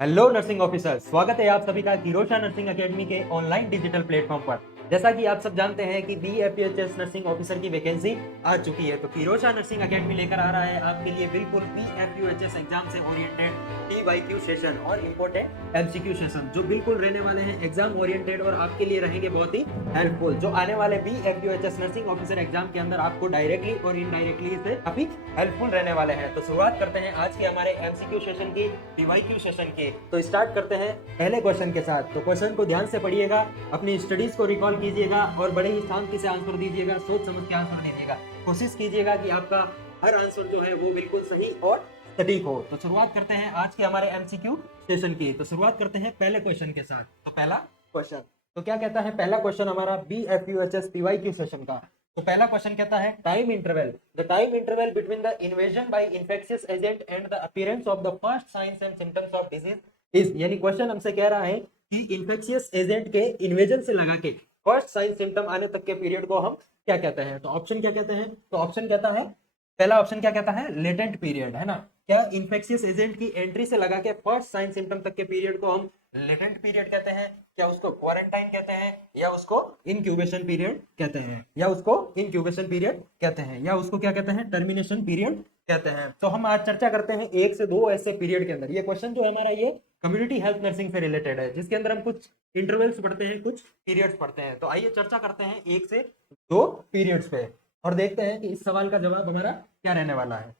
Hello nursing officer, स्वागत है आप सभी का किरोशा नर्सिंग एकेडमी के ऑनलाइन डिजिटल प्लेटफॉर्म पर। जैसा कि आप सब जानते हैं कि बीएफयूएचएस नर्सिंग ऑफिसर की वैकेंसी आ चुकी है, तो किरोशा नर्सिंग एकेडमी लेकर आ रहा है आपके लिए बिल्कुल बीएफयूएचएस एग्जाम से ओरिएंटेड टीवाईक्यू सेशन और इंपॉर्टेंट एमसीक्यू सेशन जो बिल्कुल रहने वाले हैं एग्जाम ओरिएंटेड और आपके लिए रहेंगे बहुत ही हेल्पफुल। जो आने वाले बीएफयूएचएस नर्सिंग ऑफिसर एग्जाम के अंदर आपको डायरेक्टली और इनडायरेक्टली से काफी हेल्पफुल रहने वाले हैं। तो शुरुआत करते हैं आज के हमारे एमसीक्यू सेशन की, टीवाईक्यू सेशन की। तो स्टार्ट करते हैं पहले क्वेश्चन के साथ। तो क्वेश्चन को ध्यान से पढ़िएगा, अपनी स्टडीज को रिकॉल कीजिएगा और बड़े ही शांति से आंसर दीजिएगा, सोच समझ के आंसर दीजिएगा। कोशिश कीजिएगा कि आपका हर आंसर जो है वो बिल्कुल सही और सटीक हो। तो शुरुआत करते हैं आज के हमारे एमसीक्यू सेशन की। तो शुरुआत करते हैं पहले क्वेश्चन के साथ। तो पहला क्वेश्चन तो क्या कहता है, पहला क्वेश्चन हमारा बीएफयूएचएस टीवाईक्यू सेशन का। तो पहला क्वेश्चन कहता है time interval, the time interval between the invasion by infectious agent and the appearance of the first signs and symptoms of disease is. यानी क्वेश्चन हमसे कह रहा है कि इन्फेक्शियस एजेंट के इन्वेजन से लगा के फर्स्ट साइन सिम्टम आने तक के पीरियड को हम क्या कहते हैं। तो ऑप्शन क्या कहते हैं, तो ऑप्शन कहता है, पहला ऑप्शन क्या कहता है, लेटेंट पीरियड, है ना। क्या इन्फेक्शियस एजेंट की एंट्री से लगा के फर्स्ट साइन सिम्टम तक के पीरियड को हम लेटेंट पीरियड कहते हैं, क्या उसको क्वारंटाइन कहते हैं, या उसको इंक्यूबेशन पीरियड कहते हैं, या उसको इंक्यूबेशन पीरियड कहते हैं, या उसको क्या कहते हैं, टर्मिनेशन पीरियड कहते हैं। तो हम आज चर्चा करते हैं एक से दो ऐसे पीरियड के अंदर। ये क्वेश्चन जो हमारा ये कम्युनिटी हेल्थ नर्सिंग से रिलेटेड है, जिसके अंदर हम कुछ इंटरवल्स पढ़ते हैं, कुछ पीरियड्स पढ़ते हैं। तो आइए चर्चा करते हैं एक से दो पीरियड्स पे और देखते हैं कि इस सवाल का जवाब हमारा क्या रहने वाला है।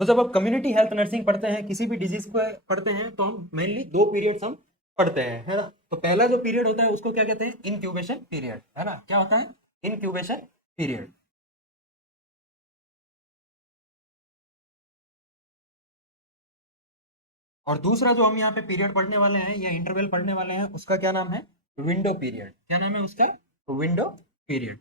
तो जब आप कम्युनिटी हेल्थ नर्सिंग पढ़ते हैं, किसी भी डिजीज को पढ़ते हैं, तो हम मेनली दो पीरियड्स हम पढ़ते हैं, है ना। तो पहला जो पीरियड होता है उसको क्या कहते हैं, इनक्यूबेशन पीरियड, है ना। क्या होता है, इनक्यूबेशन पीरियड। और दूसरा जो हम यहाँ पे पीरियड पढ़ने वाले हैं या इंटरवल पढ़ने वाले हैं, उसका क्या नाम है, विंडो पीरियड। क्या नाम है उसका, विंडो पीरियड।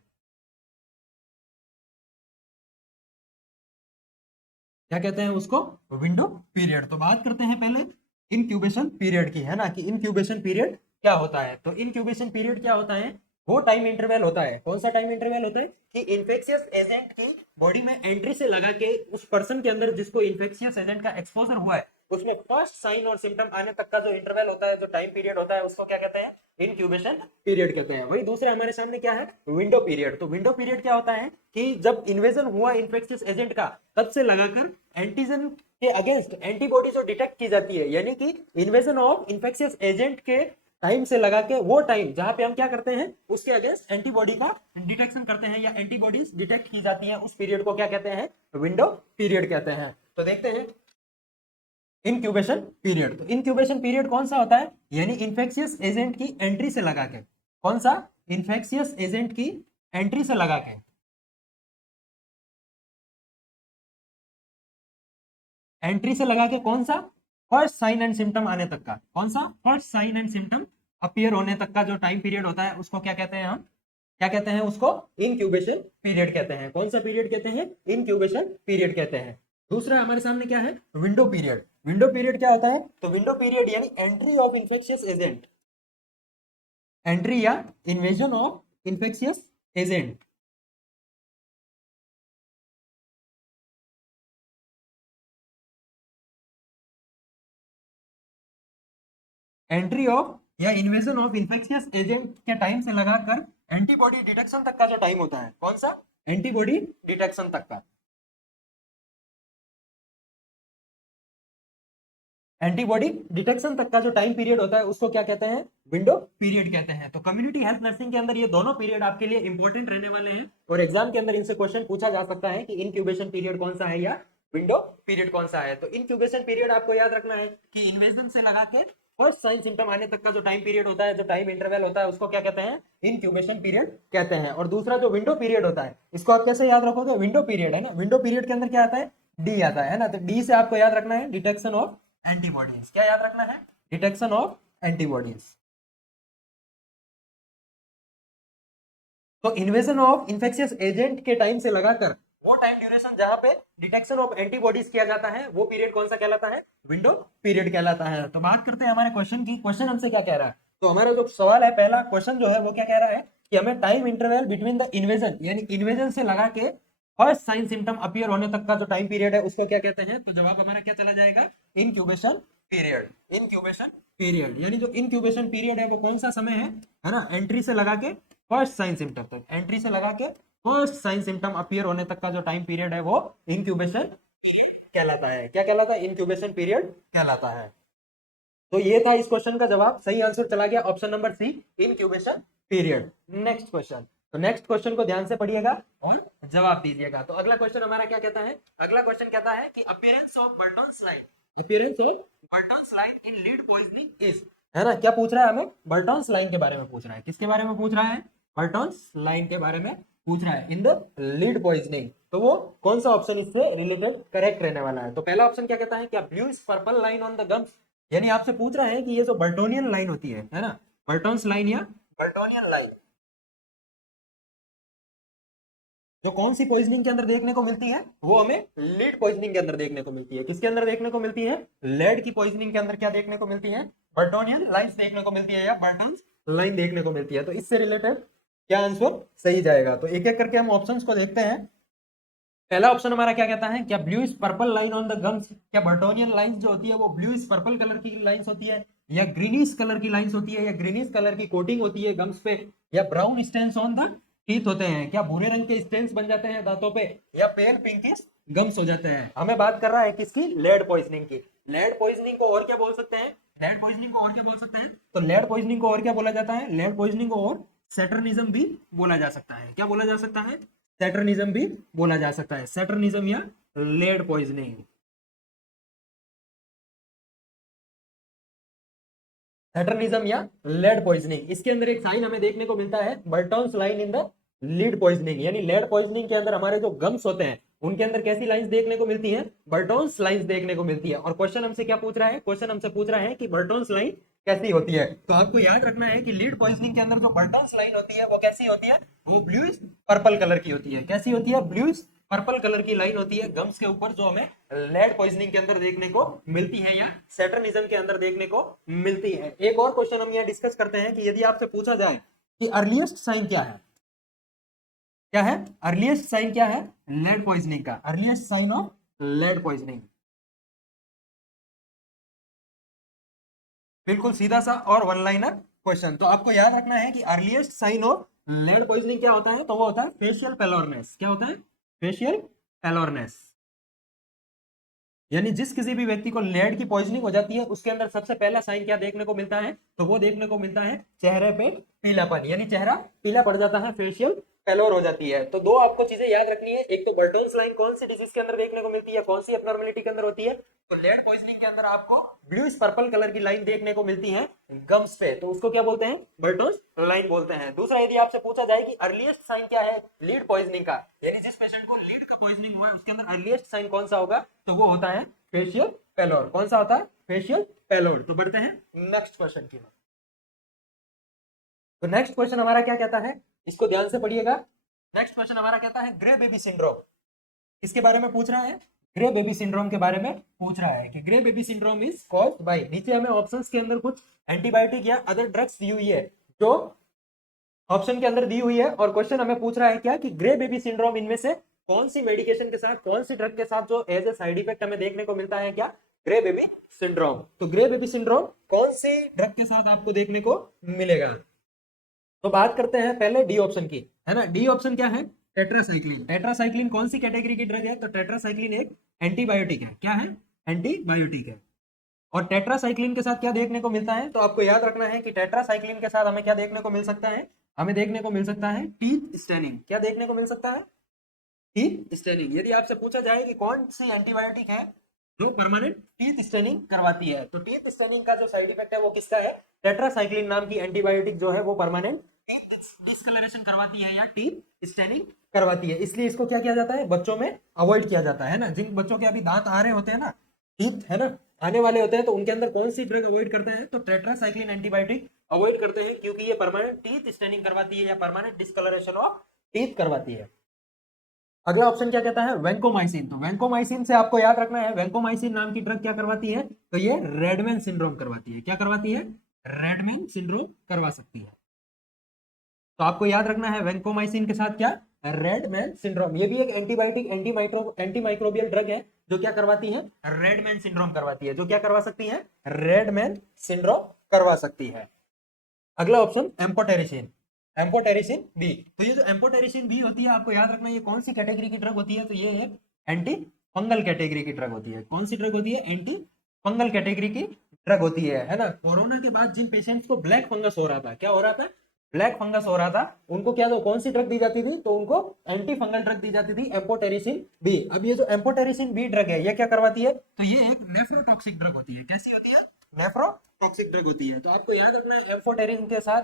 क्या कहते हैं उसको, विंडो पीरियड। तो बात करते हैं पहले इनक्यूबेशन पीरियड की, है ना, कि इनक्यूबेशन पीरियड क्या होता है। तो इनक्यूबेशन पीरियड क्या होता है, वो टाइम इंटरवल होता है। कौन सा टाइम इंटरवल होता है कि इन्फेक्शियस एजेंट की बॉडी में एंट्री से लगा के उस पर्सन के अंदर जिसको इन्फेक्शियस एजेंट का एक्सपोजर हुआ है, उसमें फर्स्ट साइन और सिम्टम आने तक का जो इंटरवल होता है, जो टाइम पीरियड होता है, उसको क्या कहते हैं, इनक्यूबेशन पीरियड कहते हैं। वही दूसरा हमारे सामने क्या है, विंडो पीरियड। तो विंडो पीरियड क्या होता है कि जब इन्वेजन हुआ इन्फेक्शियस एजेंट का, तब से लगाकर एंटीजन के अगेंस्ट एंटीबॉडी जो डिटेक्ट की जाती है, यानी कि इन्वेजन ऑफ इन्फेक्शियस एजेंट के टाइम से लगा के वो टाइम जहां पे हम क्या करते हैं, उसके अगेंस्ट एंटीबॉडी का डिटेक्शन करते हैं या एंटीबॉडीज डिटेक्ट की जाती हैं, उस पीरियड को क्या कहते हैं, विंडो पीरियड कहते हैं। तो देखते हैं इनक्यूबेशन पीरियड। तो इनक्यूबेशन पीरियड कौन सा होता है, यानी इन्फेक्शियस एजेंट की एंट्री से लगा के, कौन सा, इन्फेक्शियस एजेंट की एंट्री से लगा के, एंट्री से लगा के कौन सा, फर्स्ट साइन एंड सिम्टम आने तक का, कौन सा, first sign and symptom appear होने तक का जो टाइम पीरियड होता है, उसको क्या कहते हैं, हम क्या कहते हैं उसको, इंक्यूबेशन पीरियड कहते हैं। कौन सा पीरियड कहते हैं, इंक्यूबेशन पीरियड कहते हैं। दूसरा हमारे सामने क्या है, विंडो पीरियड। विंडो पीरियड क्या होता है, तो विंडो पीरियड यानी entry of infectious agent, entry या invasion of infectious agent, entry of या इन्वेजन ऑफ इन्फेक्शियस एजेंट के टाइम से लगाकर एंटीबॉडी डिटेक्शन तक का जो टाइम होता है, कौन सा, एंटीबॉडी डिटेक्शन तक का, एंटीबॉडी डिटेक्शन तक का जो टाइम पीरियड होता है, उसको क्या कहते हैं, विंडो पीरियड कहते हैं। तो कम्युनिटी हेल्थ नर्सिंग के अंदर ये दोनों पीरियड आपके लिए इंपॉर्टेंट रहने वाले हैं और एग्जाम के अंदर इनसे क्वेश्चन पूछा जा सकता है कि इनक्यूबेशन पीरियड कौन सा है या विंडो पीरियड कौन सा है। तो इनक्यूबेशन पीरियड आपको याद रखना है कि इन्वेजन से लगा के फर्स्ट साइन सिम्टम आने तक का जो टाइम पीरियड होता है, जो टाइम इंटरवल होता है, उसको क्या कहते हैं, इनक्यूबेशन पीरियड कहते हैं। और दूसरा जो विंडो पीरियड होता है, इसको आप कैसे याद रखोगे, विंडो पीरियड, है ना, विंडो पीरियड के अंदर क्या आता है, डी आता है ना। तो डी से आपको याद रखना है डिटेक्शन ऑफ एंटीबॉडीज। क्या याद रखना है, डिटेक्शन ऑफ एंटीबॉडीज। तो इन्वेजन ऑफ इन्फेक्शियस एजेंट के टाइम से लगाकर वो टाइम ड्यूरेशन जहां पे डिटेक्शन ऑफ एंटीबॉडीज किया जाता है, वो पीरियड कौन सा कहलाता है, विंडो पीरियड कहलाता है। तो बात करते हैं हमारे क्वेश्चन की, क्वेश्चन हमसे क्या कह रहा है। तो हमारा जो सवाल है, पहला क्वेश्चन जो है वो क्या कह रहा है कि हमें time interval between the invasion, यानी इन्वेजन से लगा के फर्स्ट साइन सिम्टम अपीयर होने तक का जो टाइम पीरियड है, उसको क्या कहते हैं। तो जवाब हमारा क्या चला जाएगा, इनक्यूबेशन पीरियड, इंक्यूबेशन पीरियड, यानी जो इंक्यूबेशन पीरियड है वो कौन सा समय है ना, एंट्री से लगा के फर्स्ट साइन सिम्टम तक, एंट्री से लगा के फर्स्ट साइन सिम्टम अपीयर होने तक का जो टाइम पीरियड है वो इंक्यूबेशन पीरियड कहलाता है। क्या कहलाता है? इंक्यूबेशन पीरियड कहलाता है। तो ये था इस क्वेश्चन का जवाब, सही आंसर चला गया option number C, incubation period. Next question, तो नेक्स्ट क्वेश्चन को ध्यान से पढ़िएगा और जवाब दीजिएगा। तो अगला क्वेश्चन हमारा क्या कहता है? अगला क्वेश्चन कहता है कि appearance of Burton's line, appearance of Burton's line in lead poisoning is, है ना, क्या पूछ रहा है हमें? बर्टन्स लाइन के बारे में पूछ रहा है। किसके बारे में पूछ रहा है? बर्टन्स लाइन के बारे में पूछ रहा है इन द लीड पॉइजनिंग। तो वो कौन सा ऑप्शन इससे रिलेटेड करेक्ट रहने वाला है? तो पहला ऑप्शन क्या कहता है? क्या bluish purple line on the gums, यानी आपसे पूछ रहा है कि ये जो बर्टोनियन लाइन होती है ना, बर्टोन्स लाइन या बर्टोनियन लाइन, जो कौन सी पॉइजनिंग के अंदर देखने को मिलती है? वो हमें लीड पॉइजनिंग के अंदर देखने को मिलती है। किसके अंदर देखने को मिलती है? लेड की पॉइजनिंग के अंदर क्या देखने को मिलती है? बर्टोनियन लाइंस देखने को मिलती है या बर्टन्स लाइन देखने को मिलती है। तो इससे रिलेटेड क्या आंसर सही जाएगा? तो एक एक करके हम ऑप्शंस को देखते हैं। पहला ऑप्शन हमारा क्या कहता है? क्या bluish purple line on the gums, क्या बर्टोनियन लाइंस जो होती है वो ब्लूइश पर्पल कलर की लाइंस होती है, या ग्रीनिश कलर की लाइंस होती है, या ग्रीनिश कलर की कोटिंग होती है गम्स पे, या brown stains on the teeth होते हैं, क्या भूरे रंग के स्टेन्स बन जाते हैं दांतों पे, या पेल पिंकिश गम्स हो जाते हैं। हमें बात कर रहा है किसकी? लेड पॉइजनिंग की। लेड पॉइजनिंग को और क्या बोल सकते हैं? लेड पॉइजनिंग को और क्या बोल सकते हैं? तो लेड पॉइजनिंग को और क्या बोला जाता है? लेड पॉइजनिंग को और सैटर्निज्म भी बोला जा सकता है। क्या बोला जा सकता है? सैटर्निज्म भी बोला जा सकता है। सैटर्निज्म या लेड पॉइजनिंग, सैटर्निज्म या लेड पॉइजनिंग। इसके अंदर एक साइन हमें देखने को मिलता है, Burton's line in the lead poisoning, यानी लेड पॉइजनिंग के अंदर हमारे जो गम्स होते हैं उनके अंदर कैसी लाइंस देखने को मिलती हैं? बर्टन्स लाइंस देखने को मिलती है। और क्वेश्चन हमसे क्या पूछ रहा है? क्वेश्चन हमसे पूछ रहा है कि बर्टन्स लाइन कैसी होती है। तो आपको याद रखना है कि लीड पॉइजनिंग के अंदर जो बर्टन्स लाइन होती है वो कैसी होती है? वो ब्लूइश पर्पल कलर की होती है। कैसी होती है? ब्लूइश पर्पल कलर की लाइन होती है गम्स के ऊपर, जो हमें लेड पॉइजनिंग के अंदर देखने को मिलती है या सैटर्निज्म के अंदर देखने को मिलती है। एक और क्वेश्चन हम यहाँ डिस्कस करते हैं कि यदि आपसे पूछा जाए कि अर्लीस्ट साइन क्या है, क्या है अर्लीस्ट साइन, क्या है लेड पॉइजनिंग का? Earliest sign of lead poisoning, बिल्कुल सीधा सा और वन लाइनर क्वेश्चन। तो आपको याद रखना है कि earliest sign of lead poisoning क्या होता है? तो वो होता है फेशियल पेलोरनेस। क्या होता है? फेशियल पेलोरनेस, यानी जिस किसी भी व्यक्ति को लेड की पॉइजनिंग हो जाती है उसके अंदर सबसे पहला साइन क्या देखने को मिलता है? तो वो देखने को मिलता है चेहरे पे पीलापन, यानी चेहरा पीला पड़ जाता है, फेशियल पेलोर हो जाती है। तो दो आपको चीजें याद रखनी है, एक तो बर्टन्स लाइन कौन सी डिजीज के अंदर देखने को मिलती है, कौन सी एब्नॉर्मेलिटी के अंदर होती है? तो लेड पॉइजनिंग के अंदर आपको ब्लूइश पर्पल कलर की लाइन देखने को मिलती है गम्स पे, तो उसको क्या बोलते हैं? बर्टन्स लाइन बोलते हैं। दूसरा, यदि आपसे पूछा जाए कि अर्लीस्ट साइन क्या है लीड पॉइजनिंग का, यानी जिस पेशेंट को लीड का पॉइजनिंग हुआ है उसके अंदर अर्लीस्ट साइन कौन सा होगा? तो वो होता है फेशियल पेलोर। कौन सा होता है? फेशियल पेलोर। तो बढ़ते हैं नेक्स्ट क्वेश्चन की। तो नेक्स्ट क्वेश्चन हमारा क्या कहता है? इसको ध्यान से पढ़िएगा। नेक्स्ट क्वेश्चन हमारा कहता है ग्रे बेबी सिंड्रोम। किसके बारे में पूछ रहा है? ग्रे बेबी सिंड्रोम के बारे में पूछ रहा है कि grey baby syndrome is caused by, नीचे हमें ऑप्शंस के अंदर कुछ एंटीबायोटिक या अदर ड्रग्स दी हुई है जो ऑप्शन के अंदर दी हुई है, और क्वेश्चन हमें पूछ रहा है क्या कि ग्रे बेबी सिंड्रोम इनमें से कौन सी मेडिकेशन के साथ, कौन सी ड्रग के साथ जो एज ए साइड इफेक्ट हमें देखने को मिलता है, क्या ग्रे बेबी सिंड्रोम। तो ग्रे बेबी सिंड्रोम कौन सी ड्रग के साथ आपको देखने को मिलेगा? तो बात करते हैं पहले डी ऑप्शन की, है ना। डी ऑप्शन क्या है? टेट्रासाइक्लिन। टेट्रासाइक्लिन कौन सी कैटेगरी की ड्रग है? तो टेट्रासाइक्लिन एक एंटीबायोटिक है। क्या है? एंटीबायोटिक है। और टेट्रासाइक्लिन के साथ क्या देखने को मिलता है? तो आपको याद रखना है कि टेट्रासाइक्लिन के साथ हमें क्या देखने को मिल सकता है? हमें देखने को मिल सकता है टीथ स्टेनिंग। क्या देखने को मिल सकता है? Teeth staining. यदि आपसे पूछा जाए कि कौन सी एंटीबायोटिक है जो परमानेंट टीथ स्टेनिंग करवाती है, तो टीथ स्टेनिंग का जो साइड इफेक्ट है वो किसका है? टेट्रासाइक्लिन नाम की एंटीबायोटिक जो है वो परमानेंट टीथ डिस्कलरेशन करवाती है या टीथ स्टेनिंग करवाती है। इसलिए इसको क्या किया जाता है? बच्चों में अवॉइड किया जाता है ना। जिन बच्चों के अभी दांत आ रहे होते हैं ना, टीथ है ना आने वाले होते हैं, तो उनके अंदर कौन सी ड्रग अवॉइड करते हैं? तो टेट्रासाइक्लिन एंटीबायोटिक अवॉइड करते हैं, क्योंकि ये परमानेंट टीथ स्टेनिंग करवाती है या परमानेंट डिस्कलरेशन ऑफ टीथ करवाती है। अगला ऑप्शन क्या कहता है? वेंकोमाइसिन। तो वेंकोमाइसिन से आपको याद रखना है, वेंकोमाइसिन नाम की ड्रग क्या करवाती है? तो ये रेडमैन सिंड्रोम करवाती है। क्या करवाती है? रेडमैन सिंड्रोम करवा सकती है। तो आपको याद रखना है वेंकोमाइसिन के साथ क्या? Redmayne syndrome. ये भी एक एंटीबायोटिक एंटीमाइक्रोबियल ड्रग है जो क्या करवाती है, रेडमैन सिंड्रोम करवाती है, जो क्या करवा सकती है, रेडमैन सिंड्रोम करवा सकती है। अगला ऑप्शन एम्पोटेरिसिन, एम्पोटेरिसिन बी। तो ये जो एम्पोटेरिसिन बी होती है, आपको याद रखना ये कौन सी कैटेगरी की ड्रग होती है, तो ये है एंटी फंगल कैटेगरी की ड्रग होती है। कौन सी ड्रग होती है, एंटी फंगल कैटेगरी की ड्रग होती है ना। कोरोना के बाद जिन पेशेंट्स को ब्लैक फंगस हो रहा था, क्या हो रहा था, ब्लैक फंगस हो रहा था, उनको क्या, तो कौन सी ड्रग दी जाती थी, तो उनको एंटी फंगल ड्रग दी जाती थी, एम्पोटेरिसिन बी। अब ये जो एम्पोटेरिसिन बी ड्रग है, ये क्या करवाती है, तो ये एक नेफ्रोटॉक्सिक ड्रग होती है। कैसी होती है, नेफ्रोटॉक्सिक ड्रग होती है। तो आपको याद रखना है एम्फोटेरिन के साथ,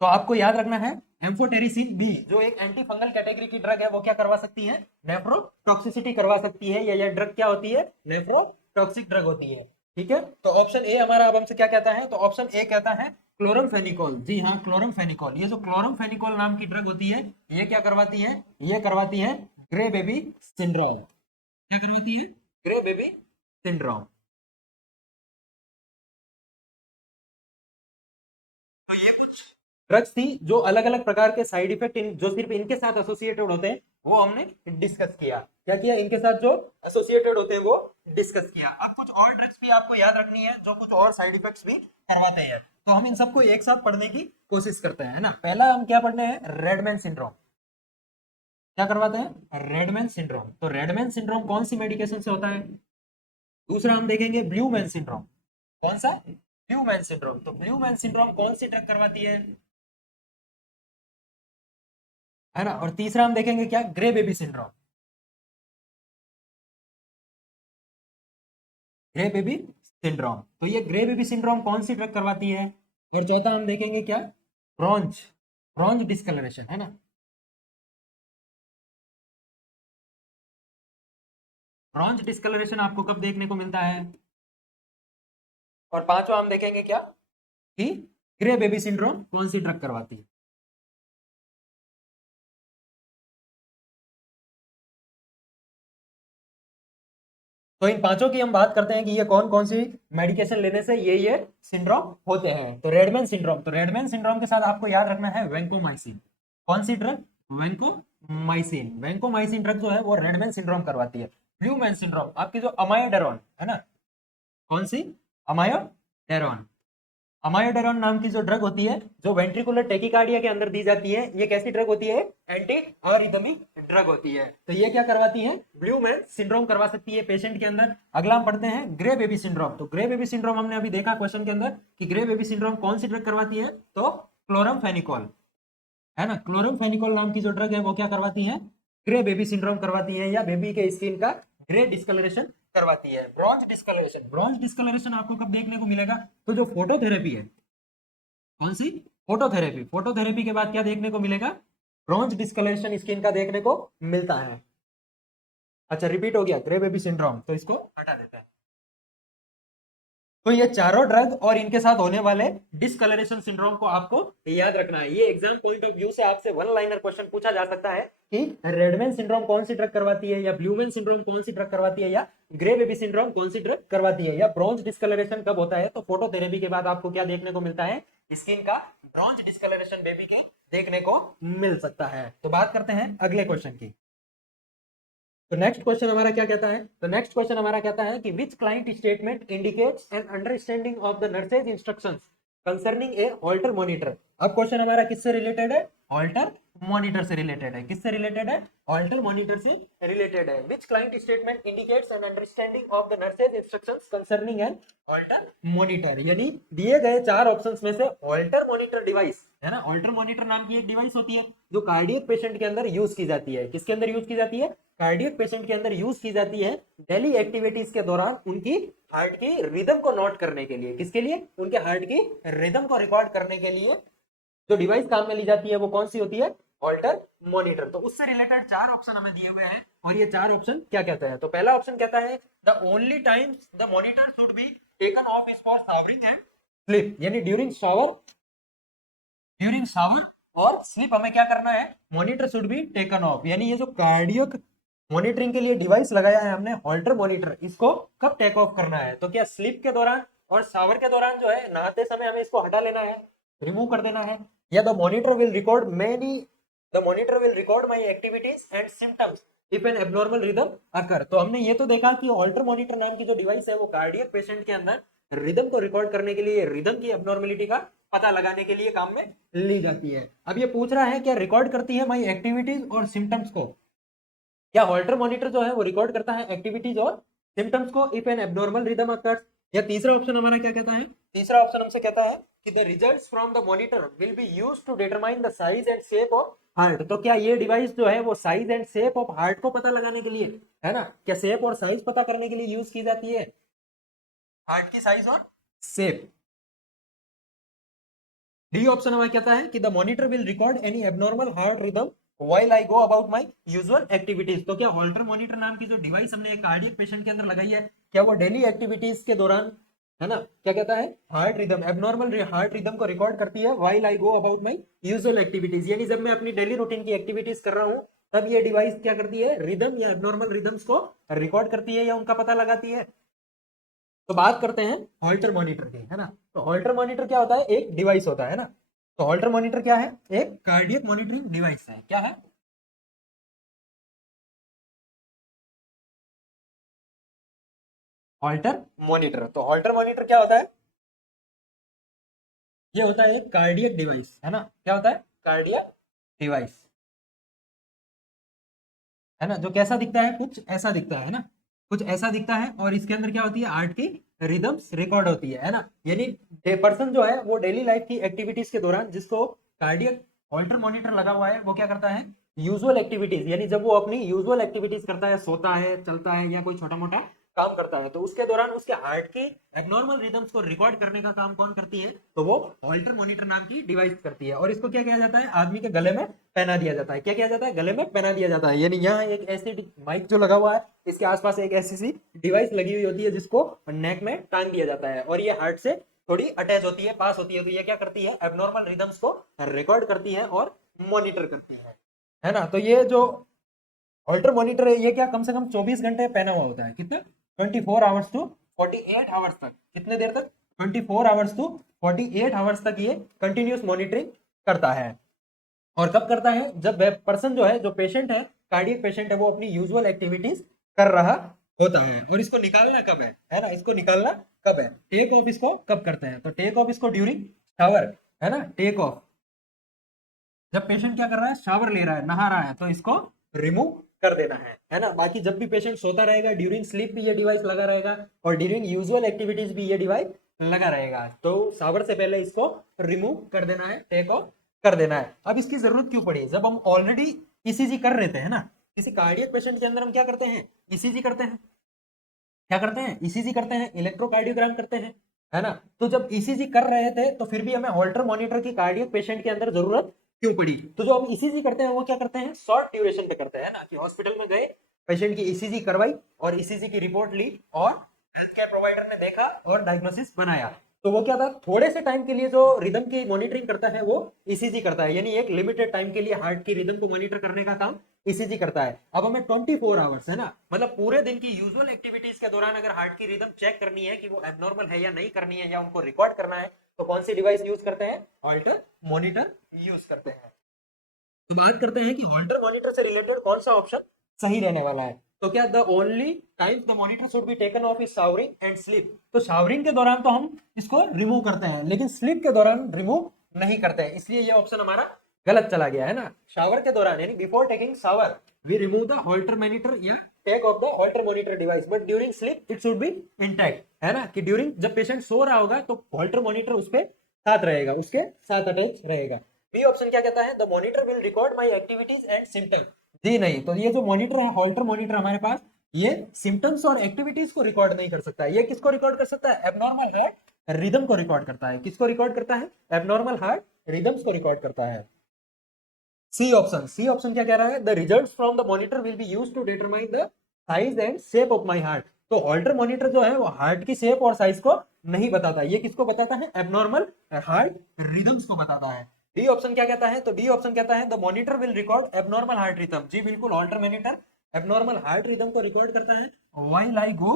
तो आपको याद रखना है एम्फोटेरिसिन बी जो एक एंटी फंगल कैटेगरी की ड्रग है, वो क्या करवा सकती है, नेफ्रोटॉक्सिसिटी करवा सकती है। ये ड्रग क्या होती है, नेफ्रोटॉक्सिक ड्रग होती है। ठीक है, तो ऑप्शन ए हमारा अब हमसे क्या कहता है, तो ऑप्शन ए कहता है क्लोरमफेनिकोल। जी हाँ, क्लोरमफेनिकोल। ये जो क्लोरमफेनिकोल नाम की ड्रग होती है, ये क्या करवाती है, ये करवाती है ग्रे बेबी सिंड्रोम। क्या करवाती है, ग्रे बेबी सिंड्रोम। तो ये कुछ ड्रग्स थी जो अलग अलग प्रकार के साइड इफेक्ट जो सिर्फ इनके साथ एसोसिएटेड होते हैं, वो हमने डिस्कस किया। क्या किया, इनके साथ जो एसोसिएटेड होते हैं वो डिस्कस किया। अब कुछ और ड्रग्स भी आपको याद रखनी है जो कुछ और साइड इफेक्ट्स भी करवाते हैं, तो हम इन सबको एक साथ पढ़ने की कोशिश करते हैं, है ना। पहला हम क्या पढ़ने हैं, रेडमैन सिंड्रोम। क्या करवाते हैं, रेडमैन सिंड्रोम। तो रेडमैन सिंड्रोम कौन सी मेडिकेशन से होता है। दूसरा हम देखेंगे ब्लू मैन सिंड्रोम। कौन सा, ब्लू मैन सिंड्रोम। तो ब्लू मैन सिंड्रोम कौन सी ड्रग करवाती है ना। और तीसरा हम देखेंगे क्या, grey baby syndrome, grey baby syndrome. तो ये ग्रे बेबी सिंड्रोम कौन सी ड्रग करवाती है। और चौथा हम देखेंगे क्या, ब्रॉन्ज, ब्रॉन्ज डिस्कलरेशन, है ना। ब्रॉन्ज डिस्कलरेशन आपको कब देखने को मिलता है। और पांचवा हम देखेंगे क्या, कि ग्रे बेबी सिंड्रोम कौन सी ड्रग करवाती है। तो इन पांचों की हम बात करते हैं कि ये कौन कौन सी मेडिकेशन लेने से ये सिंड्रोम होते हैं। तो रेडमैन सिंड्रोम, तो रेडमैन सिंड्रोम के साथ आपको याद रखना है वेंकोमाइसिन। कौन सी ड्रग, वेंकोमाइसिन। वेंकोमाइसिन ड्रग जो है वो रेडमैन सिंड्रोम करवाती है। ब्लू मैन सिंड्रोम आपकी जो अमायोडेरोन है ना, कौन सी, अमायोडेरोन। अमायोडेरोन नाम की जो ड्रग होती है, जो वेंट्रिकुलर टेकिकार्डिया के अंदर दी जाती है, ये कैसी ड्रग होती है, एंटी अरिथमिक ड्रग होती है। तो ये क्या करवाती है, ब्लू मैन सिंड्रोम करवा सकती है पेशेंट के अंदर। अगला हम पढ़ते हैं ग्रे बेबी सिंड्रोम। तो ग्रे बेबी सिंड्रोम हमने अभी देखा क्वेश्चन के अंदर कि ग्रे बेबी सिंड्रोम कौन सी ड्रग करवाती है, तो क्लोरमफेनिकोल, है ना। क्लोरमफेनिकोल नाम की जो ड्रग है वो क्या करवाती है, ग्रे बेबी सिंड्रोम करवाती है, या बेबी के स्किन का ग्रे डिस्कलरेशन करवाती है। ब्रॉन्ज डिस्कलरेशन, ब्रॉन्ज डिस्कलरेशन आपको कब देखने को मिलेगा, तो जो फोटोथेरेपी है, कौन सी, फोटोथेरेपी। फोटोथेरेपी के बाद क्या देखने को मिलेगा, ब्रॉन्ज डिस्कलरेशन स्किन का देखने को मिलता है। अच्छा रिपीट हो गया ग्रे बेबी सिंड्रोम, तो इसको हटा देते हैं। तो ये चारों ड्रग और इनके साथ होने वाले डिस्कलरेशन सिंड्रोम को आपको याद रखना है। ये एग्जाम पॉइंट ऑफ व्यू से आपसे वन लाइनर क्वेश्चन पूछा जा सकता है कि रेडमैन सिंड्रोम कौन सी ड्रग करवाती है, या ब्लूमैन सिंड्रोम कौन सी ड्रग करवाती है, या ग्रे बेबी सिंड्रोम कौन सी ड्रग करवाती है, या ब्रॉन्ज डिस्कलरेशन कब होता है। तो फोटोथेरेपी के बाद आपको क्या देखने को मिलता है, स्किन का ब्रॉन्ज डिस्कलरेशन बेबी के देखने को मिल सकता है। तो बात करते हैं अगले क्वेश्चन की। तो नेक्स्ट क्वेश्चन हमारा क्या कहता है, तो नेक्स्ट क्वेश्चन हमारा कहता है कि विच client statement indicates an understanding of the nurse's instructions concerning A halter monitor. अब क्वेश्चन हमारा किससे रिलेटेड है, हॉल्टर मॉनिटर से रिलेटेड है। किससे रिलेटेड है, हॉल्टर मॉनिटर से रिलेटेड है। Which client statement indicates an understanding of the nurse's instructions concerning an Holter monitor. यानी दिए गए चार ऑप्शंस में से हॉल्टर मॉनिटर डिवाइस, है ना, हॉल्टर मॉनिटर नाम की एक डिवाइस होती है जो कार्डियक पेशेंट के अंदर यूज की जाती है। किसके अंदर यूज की जाती है, कार्डियक पेशेंट के अंदर यूज की जाती है डेली एक्टिविटीज के दौरान उनकी हार्ट की रिदम को नोट करने के लिए। किसके लिए, उनके हार्ट की रिदम को रिकॉर्ड करने के लिए जो डिवाइस काम में ली जाती है वो कौन सी होती है, हॉल्टर मॉनिटर। तो उससे रिलेटेड चार ऑप्शन हमें दिए हुए हैं, और ये चार ऑप्शन क्या कहता है। तो पहला ऑप्शन कहता है the only time the monitor should be taken of is for showering and sleep. यानी ड्यूरिंग शावर, ड्यूरिंग शावर और स्लीप हमें क्या करना है, monitor should be taken of. यानी ये जो कार्डियक मॉनिटरिंग के लिए डिवाइस लगाया है हमने हॉल्टर मॉनिटर, इसको कब टेक ऑफ करना है, तो क्या स्लीप के दौरान और शावर के दौरान जो है, नहाते समय हमें इसको हटा लेना है, रिमूव कर देना है। या the monitor will record my activities and symptoms if an abnormal rhythm occur. तो हमने ये तो देखा कि ऑल्टर मॉनिटर नाम की जो डिवाइस है वो कार्डियक पेशेंट के अंदर रिदम को रिकॉर्ड करने के लिए, रिदम की एबनॉर्मेलिटी का पता लगाने के लिए काम में ली जाती है। अब ये पूछ रहा है क्या रिकॉर्ड करती है माई एक्टिविटीज और सिम्टम्स को, क्या हॉल्टर मॉनिटर जो है वो रिकॉर्ड करता है एक्टिविटीज और सिम्टम्स को if an abnormal rhythm occurs. या तीसरा ऑप्शन हमारा क्या कहता है, तीसरा ऑप्शन हमसे कहता है कि the results from the monitor will be used to determine the size and shape of heart. तो क्या ये डिवाइस जो है वो size and shape of heart को पता लगाने के लिए, है ना, क्या शेप और साइज पता करने के लिए यूज की जाती है, हार्ट की साइज और शेप। डी ऑप्शन हमारा कहता है कि the monitor will record any abnormal heart rhythm while I go about my usual activities. तो क्या हॉल्टर मॉनिटर नाम की जो डिवाइस हमने एक कार्डियक पेशेंट के अंदर लगाई है, क्या वो डेली एक्टिविटीज के दौरान, है ना, क्या कहता है, heart rhythm, abnormal heart rhythm को रिकॉर्ड करती है while I go about my usual activities. यानी जब मैं अपनी डेली रूटीन की एक्टिविटीज कर रहा हूं तब ये डिवाइस क्या करती है, रिदम या एबनॉर्मल रिदम्स को रिकॉर्ड करती है या उनका पता लगाती है। तो बात करते हैं हॉल्टर मॉनिटर की, है ना। तो हॉल्टर मॉनिटर क्या होता है, एक डिवाइस होता है ना। तो हॉल्टर मॉनिटर क्या है, एक कार्डियक मॉनिटरिंग डिवाइस है। क्या है, हॉल्टर मॉनिटर। तो हॉल्टर मॉनिटर क्या होता है, ये होता है एक कार्डियक डिवाइस, है ना। क्या होता है, कार्डियक डिवाइस, है ना, जो कैसा दिखता है, कुछ ऐसा दिखता है ना, कुछ ऐसा दिखता है। और इसके अंदर क्या होती है, हार्ट की रिदम्स रिकॉर्ड होती है ना। यानी पर्सन जो है वो डेली लाइफ की एक्टिविटीज के दौरान जिसको कार्डियक हॉल्टर मॉनिटर लगा हुआ है वो क्या करता है, यूजुअल एक्टिविटीज, यानी जब वो अपनी यूजुअल एक्टिविटीज करता है, सोता है, चलता है या कोई छोटा मोटा काम करता है, तो उसके दौरान उसके हार्ट के एबनॉर्मल रिदम्स को रिकॉर्ड करने का काम कौन करती है, तो वो हॉल्टर मॉनिटर नाम की डिवाइस करती है। और इसको क्या किया जाता है, आदमी के गले में पहना दिया जाता है। क्या किया जाता है, गले में पहना दिया जाता है। यानी यहाँ एक ऐसी माइक जो लगा हुआ है, इसके आसपास एक ऐसी सी डिवाइस लगी हुई होती है जिसको नेक में टांग दिया जाता है, और ये हार्ट से थोड़ी अटैच होती है, पास होती है। तो ये क्या करती है, एबनॉर्मल रिदम्स को रिकॉर्ड करती है और मॉनिटर करती है ना। तो ये जो ऑल्टर मॉनिटर है ये क्या कम से कम 24 घंटे पहना हुआ होता है, कितने, 24 आवर्स टू 48 आवर्स तक। कितने देर तक, 24 आवर्स टू 48 आवर्स तक ये कंटिन्यूस मॉनिटरिंग करता है। और कब करता है, जब पर्सन जो है, जो पेशेंट है, कार्डियक पेशेंट है, वो अपनी यूजुअल एक्टिविटीज कर रहा होता है। और इसको निकालना कब है ना, इसको निकालना कब है, टेक ऑफ इसको कब करते हैं, तो टेक ऑफ इसको ड्यूरिंग शावर, है ना। टेक ऑफ जब पेशेंट क्या कर रहा है, शावर ले रहा है, नहा रहा है, तो इसको रिमूव कर देना है ना। बाकी जब भी पेशेंट सोता रहेगा, ड्यूरिंग स्लीप भी ये डिवाइस लगा रहेगा, और ड्यूरिंग यूजुअल एक्टिविटीज भी ये डिवाइस लगा रहेगा। तो शावर से पहले इसको रिमूव कर देना है, टेक ऑफ कर देना है। अब इसकी जरूरत क्यों पड़ी, जब हम ऑलरेडी ईसीजी कर रहे थे, है ना, किसी कार्डियक पेशेंट के अंदर हम क्या करते हैं, ईसीजी करते हैं, क्या करते हैं, ईसीजी करते हैं, इलेक्ट्रोकार्डियोग्राम करते हैं, है ना। तो जब ईसीजी कर रहे थे तो फिर भी हमें हॉल्टर मॉनिटर की कार्डियक पेशेंट के अंदर जरूरत क्यों पड़ी, तो जो हम ईसीजी करते हैं वो क्या करते हैं, शॉर्ट ड्यूरेशन पे करते हैं ना, कि हॉस्पिटल में गए, पेशेंट की ईसीजी करवाई और ईसीजी की रिपोर्ट ली, और हेल्थ केयर प्रोवाइडर ने देखा और डायग्नोसिस बनाया। तो वो क्या था, थोड़े से टाइम के लिए जो रिदम की मॉनिटरिंग करता है वो ईसीजी करता है, यानी एक लिमिटेड टाइम के लिए हार्ट की रिदम को मॉनिटर करने का काम ईसीजी करता है। अब हमें 24 आवर्स, है ना, मतलब पूरे दिन की यूजुअल एक्टिविटीज के दौरान अगर हार्ट की रिदम चेक करनी है कि वो एबनॉर्मल है या नहीं करनी है, या उनको रिकॉर्ड करना है, तो कौन सी डिवाइस यूज करते हैं, हॉल्टर मॉनिटर यूज करते हैं। तो बात करते हैं कि हॉल्टर मॉनिटर से रिलेटेड कौन सा ऑप्शन सही रहने वाला है। तो क्या, the only time the monitor should be taken of is showering and sleep. तो शावरिंग के दौरान तो हम इसको रिमूव करते हैं, लेकिन स्लीप के दौरान रिमूव नहीं करते हैं, इसलिए ये ऑप्शन हमारा गलत चला गया, है ना। शावर के दौरान यानी before taking shower we remove the Holter monitor या take off the Holter monitor device, but during sleep it should be intact, है ना, कि ड्यूरिंग जब पेशेंट सो रहा होगा तो हॉल्टर मॉनिटर उस पे साथ रहेगा, उसके साथ अटैच रहेगा। बी ऑप्शन क्या कहता है, the monitor will record my activities and symptom. जी नहीं, तो ये जो मॉनिटर है, हॉल्टर मॉनिटर हमारे पास, ये सिम्टम्स और एक्टिविटीज को रिकॉर्ड नहीं कर सकता है। ये किसको रिकॉर्ड कर सकता है, एबनॉर्मल हार्ट रिदम को रिकॉर्ड करता है। किसको रिकॉर्ड करता है, एबनॉर्मल हार्ट रिदम्स को रिकॉर्ड करता है। सी ऑप्शन, सी ऑप्शन क्या कह रहा है, the results from the monitor will be used to determine the size and shape of my heart. तो हॉल्टर मॉनिटर जो है वो हार्ट की शेप और साइज को नहीं बताता, ये किसको बताता है, एबनॉर्मल हार्ट रिदम्स को बताता है। डी ऑप्शन क्या कहता है, तो डी ऑप्शन कहता है the monitor will record abnormal heart rhythm. जी बिल्कुल, Holter monitor abnormal heart rhythm को रिकॉर्ड करता है while I go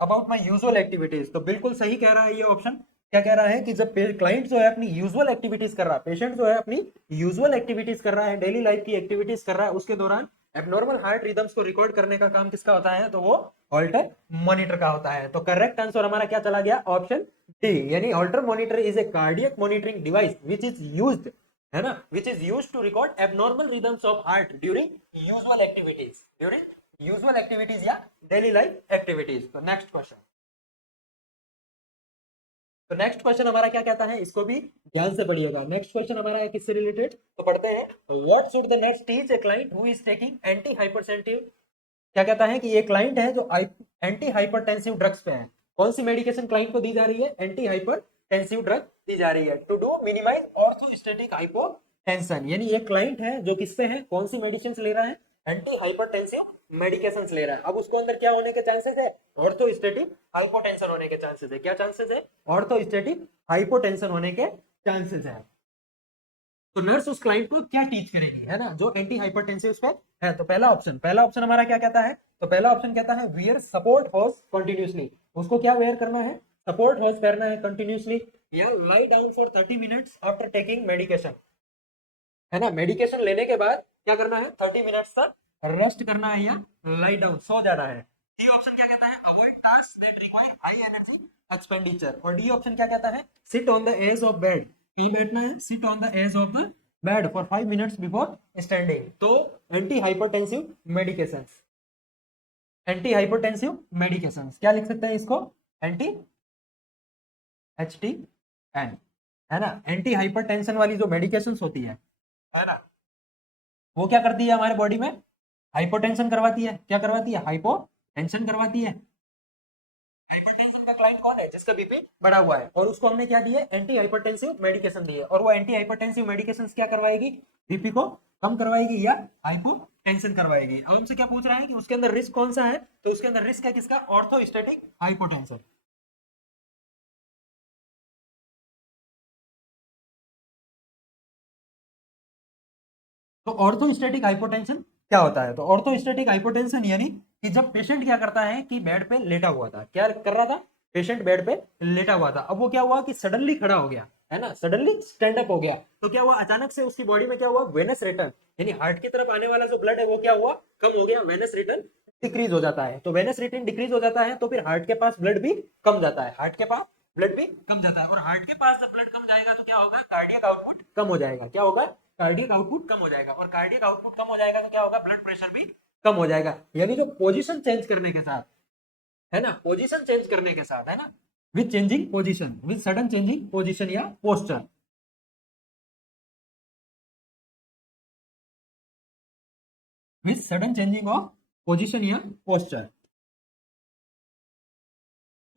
about my usual activities. तो बिल्कुल सही कह रहा है ये ऑप्शन। क्या कह रहा है कि जब क्लाइंट जो है अपनी यूजुअल एक्टिविटीज कर रहा है, पेशेंट जो है अपनी यूजुअल एक्टिविटीज कर रहा है, डेली लाइफ की एक्टिविटीज कर रहा है, उसके दौरान एबनॉर्मल हार्ट रिदम्स को रिकॉर्ड करने का काम किसका होता है? तो वो ऑल्टर मॉनिटर का होता है। तो करेक्ट आंसर हमारा क्या चला गया? ऑप्शन डी, यानी Holter monitor is a cardiac monitoring device which is used, है ना, which is used to record abnormal rhythms of heart during usual activities या डेली लाइफ एक्टिविटीज। तो नेक्स्ट क्वेश्चन, तो नेक्स्ट क्वेश्चन हमारा क्या कहता है, इसको भी ध्यान से पढ़िएगा। नेक्स्ट क्वेश्चन हमारा है किससे रिलेटेड? तो पढ़ते हैं, what should the nurse teach a client who is taking anti hypertensive. क्या कहता है कि ये क्लाइंट है जो एंटी हाइपरटेंसिव ड्रग्स पे है। कौन सी मेडिकेशन क्लाइंट को दी जा रही है? एंटी हाइपरटेंसिव ड्रग दी जा रही है to do minimise orthostatic hypotension. यानी ये क्लाइंट है जो किस पे है, कौन सी मेडिसिन ले रहा है? एंटी हाइपरटेंसिव मेडिकेशंस ले रहा है। अब उसको अंदर क्या होने के चांसेस है? ऑर्थोस्टैटिक हाइपोटेंशन होने के चांसेस है। क्या चांसेस है? ऑर्थोस्टैटिक हाइपोटेंशन होने के चांसेस है। तो नर्स उस क्लाइंट को क्या टीच करेगी, है ना, जो एंटी हाइपरटेंसिव पे है। तो पहला ऑप्शन हमारा क्या कहता है? तो पहला ऑप्शन कहता है वियर सपोर्ट हॉर्स कंटिन्यूअसली। उसको क्या वेयर करना है? सपोर्ट हॉर्स पहनना है कंटिन्यूअसली, या lie down for 30 minutes after taking medication, है ना, मेडिकेशन लेने के बाद क्या करना है? 30 मिनट्स तक रेस्ट करना है या लाई डाउन, सो जाना है। डी ऑप्शन क्या कहता है? Avoid task that require high energy expenditure. और डी ऑप्शन क्या कहता है? Sit on the edge of bed. कहीं बैठना है? Sit on the edge of the bed for 5 minutes before standing. तो anti hypertensive medications, anti hypertensive medications क्या लिख सकते हैं इसको? एंटी HTN, है ना, एंटी हाइपरटेंशन वाली जो मेडिकेशंस होती है ना, वो क्या करती है हमारे बॉडी में? हाइपोटेंशन करवाती है। क्या करवाती है? हाइपोटेंशन करवाती है। हाइपरटेंशन का क्लाइंट कौन है? जिसका बीपी बढ़ा हुआ है, और उसको हमने क्या दिया? एंटी हाइपरटेंसिव मेडिकेशन दी है। और वो एंटी हाइपरटेंसिव मेडिकेशन क्या करवाएगी? बीपी को कम करवाएगी या हाइपोटेंशन करवाएगी। अब हमसे क्या पूछ रहा है कि उसके अंदर रिस्क कौन सा है? तो उसके अंदर रिस्क है किसका? Orthostatic hypotension. तो ऑर्थोस्टैटिक हाइपोटेंशन क्या होता है? तो ऑर्थोस्टैटिक हाइपोटेंशन यानी कि जब पेशेंट क्या करता है कि बेड पे लेटा हुआ था, क्या कर रहा था? पेशेंट बेड पे लेटा हुआ था। अब वो क्या हुआ कि सडनली खड़ा हो गया, है ना, सडनली स्टैंड अप हो गया। तो क्या हुआ? अचानक से उसकी बॉडी में क्या हुआ? वेनस रिटर्न, यानी हार्ट की तरफ आने वाला जो ब्लड है वो क्या हुआ? कम हो गया। वेनस रिटर्न डिक्रीज हो जाता है। तो वेनस रिटर्न डिक्रीज हो जाता है तो फिर हार्ट के पास ब्लड भी कम जाता है, हार्ट के पास ब्लड भी कम जाता है। और हार्ट के पास जब ब्लड कम जाएगा तो क्या होगा? कार्डियक आउटपुट कम हो जाएगा। क्या होगा? कार्डियक आउटपुट कम हो जाएगा। और कार्डियक आउटपुट कम हो जाएगा तो क्या होगा? ब्लड प्रेशर भी कम हो जाएगा। यानी जो पोजीशन चेंज करने के साथ, है ना, पोजीशन चेंज करने के साथ, है ना, with changing position, with sudden changing position या posture, with sudden changing of position या पोस्चर,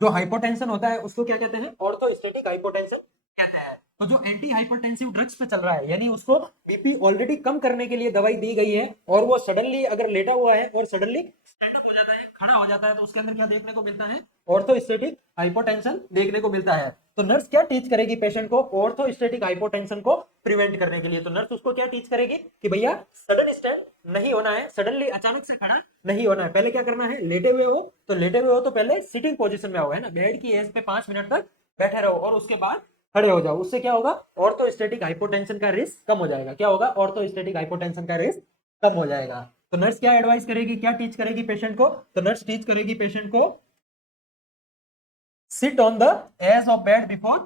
जो हाइपोटेंशन होता है उसको क्या कहते हैं? ऑर्थोस्टैटिक हाइपोटेंशन कहते हैं। तो जो एंटी हाइपरटेंसिव ड्रग्स पे चल रहा है, यानी उसको बीपी ऑलरेडी कम करने के लिए दवाई दी गई है, और वो सडनली अगर लेटा हुआ है और सडनली स्टैंड अप हो जाता है, खड़ा हो जाता है, तो उसके अंदर क्या देखने को मिलता है? ऑर्थोस्टैटिक हाइपोटेंशन देखने को मिलता है। तो नर्स क्या टीच करेगी पेशेंट को? ऑर्थोस्टैटिक हाइपोटेंशन को प्रिवेंट करने के लिए। तो नर्स उसको क्या टीच करेगी कि भैया सडन स्टैंड नहीं होना है, सडनली अचानक से खड़ा नहीं होना है। पहले क्या करना है? लेटे हुए हो तो लेटे हुए हो तो पहले सिटिंग पोजीशन में आओ, है ना, बेड की एज पे 5 मिनट तक बैठे रहो, और उसके बाद खड़े हो जाओ। उससे क्या होगा? ऑर्थोस्टैटिक हाइपोटेंशन का रिस्क कम हो जाएगा। क्या होगा? ऑर्थोस्टैटिक हाइपोटेंशन का रिस्क कम हो जाएगा। तो नर्स क्या एडवाइस करेगी, क्या टीच करेगी पेशेंट को? तो नर्स टीच करेगी पेशेंट को sit on the edge of bed before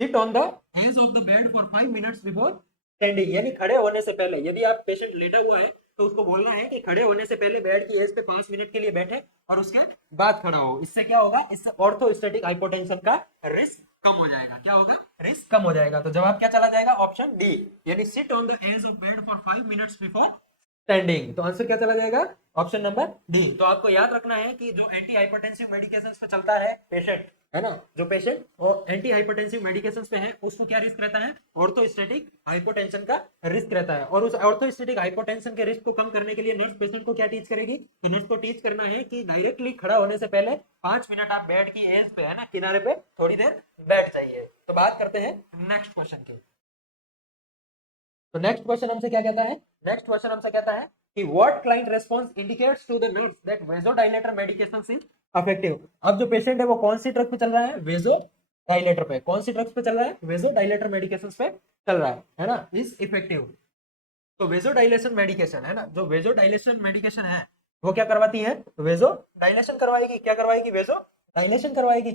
sit on the edge of the bed for 5 minutes before standing. यानी खड़े होने से पहले, यदि आप पेशेंट लेटा हुआ है तो उसको बोलना है कि खड़े होने से पहले बेड की एज पे 5 मिनट के लिए बैठे और उसके बाद खड़ा हो। इससे क्या होगा? इससे ऑर्थोस्टैटिक हाइपोटेंशन का रिस्क कम हो जाएगा। क्या होगा? रिस्क कम हो जाएगा। तो जवाब क्या चला जाएगा? ऑप्शन डी, यानी sit on the edge of bed for 5 minutes before standing. तो आंसर क्या चला जाएगा? Option number D. तो आपको याद रखना है कि जो एंटी हाइपरटेंसिव मेडिकेशंस पे चलता है पेशेंट, है ना, जो पेशेंट और एंटी हाइपरटेंसिव मेडिकेशंस पे है, उसको क्या रिस्क रहता है? ऑर्थोस्टैटिक हाइपोटेंशन का रिस्क रहता है। और उस ऑर्थोस्टैटिक हाइपोटेंशन के रिस्क को कम करने के लिए नर्स पेशेंट को क्या टीच करेगी? तो नर्स को टीच करना है कि डायरेक्टली खड़ा होने से पहले 5 मिनट आप बेड की एज पे, है ना, किनारे पे थोड़ी देर बैठ जाइए। तो बात करते हैं नेक्स्ट क्वेश्चन की। तो नेक्स्ट क्वेश्चन हमसे क्या कहता है? नेक्स्ट क्वेश्चन हमसे कहता है कि what client response indicates to the nurse that vasodilator medications is effective. अब जो पेशेंट है वो कौन सी ड्रग पे चल रहा है? वेजोडाइलेटर पे। कौन सी ड्रग्स पे चल रहा है? वेजोडाइलेटर मेडिकेशंस पे चल रहा है ना, इज इफेक्टिव। तो वेजोडाइलेशन मेडिकेशन है ना, जो वेजोडाइलेशन मेडिकेशन है वो क्या करवाती है, वेजोडाइलेशन करवाएगी। क्या करवाएगी, वेजोडाइलेशन करवाएगी।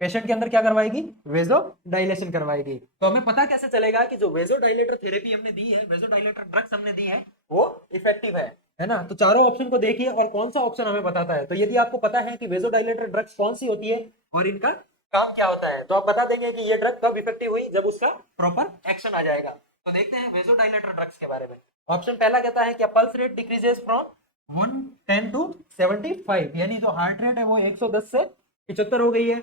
पेशेंट के अंदर क्या करवाएगी, वेजोडाइलेशन करवाएगी। तो हमें पता कैसे चलेगा कि जो वेजोडाइलेटर थेरेपी हमने दी है, वेजोडाइलेटर ड्रग्स हमने दी है, वो इफेक्टिव है ना। तो चारों ऑप्शन को देखिए और कौन सा ऑप्शन हमें बताता है। तो यदि आपको पता है कि वेजोडाइलेटर ड्रग्स कौन सी होती है और इनका काम क्या होता है, तो आप बता देंगे कि ये ड्रग कब इफेक्टिव हुई, जब उसका प्रॉपर एक्शन आ जाएगा। तो देखते हैं वेजोडाइलेटर ड्रग्स के बारे में। ऑप्शन पहला कहता है कि pulse rate decreases from 110 to 75, यानी जो हार्ट रेट है वो 110 से 75 हो गई है।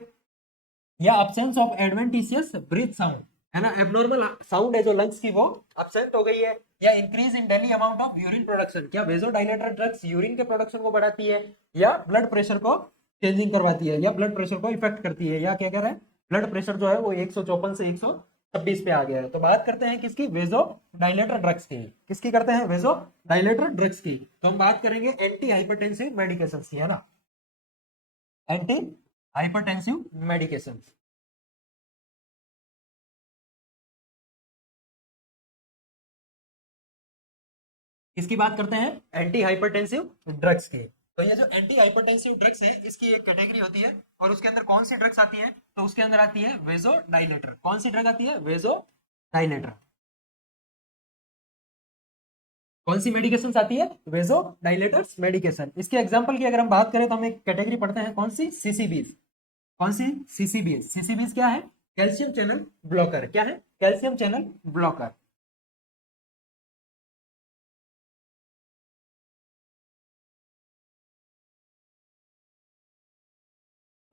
या absence of adventitious breath sound, है ना, एबनॉर्मल साउंड है जो लंग्स की वो absent हो गई है। या increase in daily amount of urine production, क्या वेजोडाइलेटर ड्रग्स यूरिन के प्रोडक्शन को बढ़ाती है, या ब्लड प्रेशर को चेंजिंग करवाती है, या ब्लड प्रेशर को इफेक्ट करती है, या क्या कह रहे हैं, ब्लड प्रेशर जो है वो 154 से 126 पे आ गया है। तो बात करते हैं किसकी, वेजोडाइलेटर ड्रग्स की। किसकी करते हैं, वेजोडाइलेटर ड्रग्स की। तो हम बात करेंगे एंटी हाइपरटेंसिव मेडिकेशन की, है ना, एंटी हाइपरटेंसिव मेडिकेशन। किसकी बात करते हैं, एंटी हाइपरटेंसिव ड्रग्स की। तो ये जो एंटी हाइपरटेंसिव ड्रग्स है इसकी एक कैटेगरी होती है, और उसके अंदर कौन सी ड्रग्स आती है, तो उसके अंदर आती है वेजोडाइलेटर। कौन सी ड्रग आती है, वेजोडाइलेटर। कौन सी मेडिकेशन आती है, वेजोडाइलेटर्स मेडिकेशन। इसके एग्जांपल की अगर हम बात करें तो हम एक कैटेगरी पढ़ते हैं, कौन सी, सीसीबीज। कौन सी, सीसीबीज। सीसीबीज क्या है, कैल्शियम चैनल ब्लॉकर। क्या है, कैल्शियम चैनल ब्लॉकर।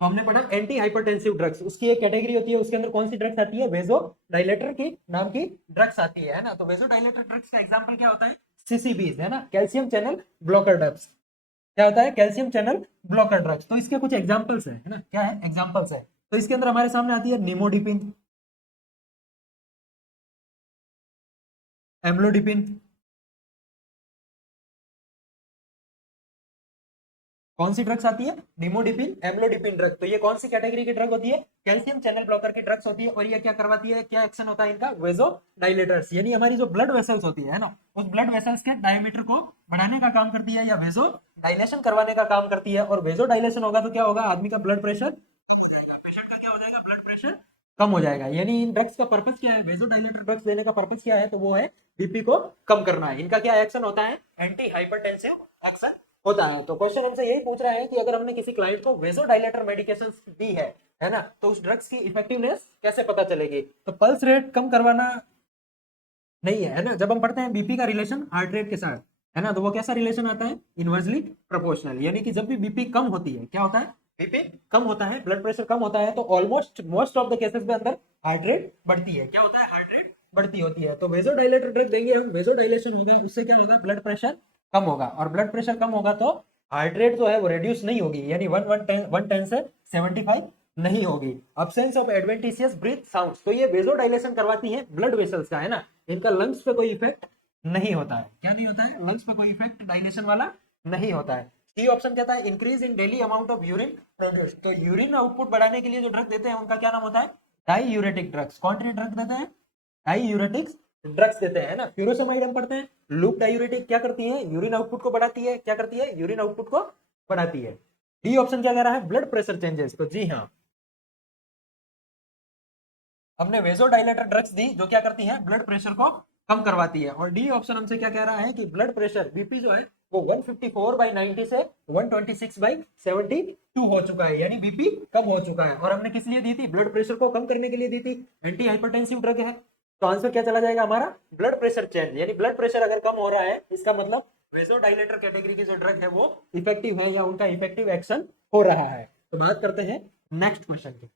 तो हमने पढ़ा एंटी हाइपरटेंसिव ड्रग्स, उसकी एक कैटेगरी होती है, उसके अंदर कौन सी ड्रग्स आती है, वेजो डायलेटर की नाम की ड्रग्स आती है ना। तो वेजो डायलेटर ड्रग्स का एग्जांपल क्या होता है, सीसीबीज, है ना, कैल्शियम चैनल ब्लॉकर ड्रग्स। क्या होता है, कैल्शियम चैनल ब्लॉकर ड्रग्स। तो इसके कुछ एग्जांपल्स है ना, क्या है, एग्जांपल्स है। तो इसके अंदर हमारे सामने आती है निमोडिपिन, एम्लोडिपिन। कौन सी ड्रग्स आती है, निमोडिपिन, एम्लोडिपिन ड्रग। तो ये कौन सी कैटेगरी की ड्रग होती है, कैल्शियम चैनल ब्लॉकर की ड्रग्स होती है। और ये क्या करवाती है, क्या एक्शन होता है इनका, वेजो डायलेटर्स, यानी हमारी जो ब्लड वेसल्स होती है ना, उस ब्लड वेसल्स के डायमीटर को बढ़ाने का काम करती है, या वेजो डायलेशन करवाने का काम करती है। और वेजो डायलेशन होगा तो क्या होगा, आदमी का ब्लड प्रेशर, पेशेंट का क्या हो जाएगा, ब्लड प्रेशर कम हो जाएगा। यानी इन ड्रग्स का पर्पस क्या है, वेजो डायलेटर ड्रग्स देने का पर्पस क्या है, तो वो है बीपी को कम करना है। इनका क्या एक्शन होता है, एंटी हाइपरटेंसिव एक्शन होता है। तो क्वेश्चन हमसे यही पूछ रहा है कि अगर हमने किसी क्लाइंट को वेजोडाइलेटर मेडिकेशन दी है ना, तो उस ड्रग्स की इफेक्टिवनेस कैसे पता चलेगी। तो पल्स रेट कम करवाना नहीं है ना। जब हम पढ़ते हैं बीपी का रिलेशन हार्ट रेट के साथ, है ना, तो वो कैसा रिलेशन आता है, इनवर्सली प्रोपोर्शनल। यानी कि जब भी बीपी कम होती है, क्या होता है, बीपी कम होता है, ब्लड प्रेशर कम होता है, तो almost most of the cases में अंदर हार्ट रेट बढ़ती है। क्या होता है, हार्ट रेट बढ़ती होती है। तो वेजोडाइलेटर ड्रग देंगे हम, वेजोडाइलेशन होगा, उससे क्या होगा, ब्लड प्रेशर कम होगा। और ब्लड प्रेशर कम होगा तो हार्ट रेट जो है वो रिड्यूस नहीं होगी, यानी 110 से 75 नहीं होगी। Absence of adventitious breath sounds, तो ये वेजोडाइलेशन करवाती है ब्लड वेसल्स का, है ना, इनका लंग्स पे कोई इफेक्ट नहीं होता है। क्या नहीं होता है, लंग्स पे कोई इफेक्ट डाइलेशन वाला नहीं होता है। सी ऑप्शन कहता है increase in daily amount of urine produce. तो यूरिन आउटपुट बढ़ाने के लिए जो ड्रग देते हैं उनका क्या नाम होता है, डाईयूरेटिक ड्रग्स। कौन सी ड्रग देते हैं, डाईयूरेटिक्स ड्रग्स देते हैं, है ना। फ्यूरोसेमाइड हम पढ़ते हैं, लूप डायूरेटिक क्या करती है, यूरिन आउटपुट को बढ़ाती है। क्या करती है, यूरिन आउटपुट को बढ़ाती है। डी ऑप्शन क्या कह रहा है, ब्लड प्रेशर चेंजेस। तो जी हाँ, हमने वेजोडाइलेटर ड्रग्स दी जो क्या करती है, ब्लड प्रेशर को कम करवाती है। और डी ऑप्शन हमसे क्या कह रहा है कि ब्लड प्रेशर बीपी जो है वो 154/90 से 126/72 हो चुका है, यानी बीपी कम हो चुका है। और हमने किस लिए दी थी, ब्लड प्रेशर को कम करने के लिए दी थी, एंटी हाइपरटेंसिव ड्रग है। तो आंसर क्या चला जाएगा हमारा, ब्लड प्रेशर चेंज। यानी ब्लड प्रेशर अगर कम हो रहा है इसका मतलब वेजोडाइलेटर कैटेगरी की जो ड्रग है वो इफेक्टिव है, या उनका इफेक्टिव एक्शन हो रहा है। तो बात करते हैं नेक्स्ट क्वेश्चन की।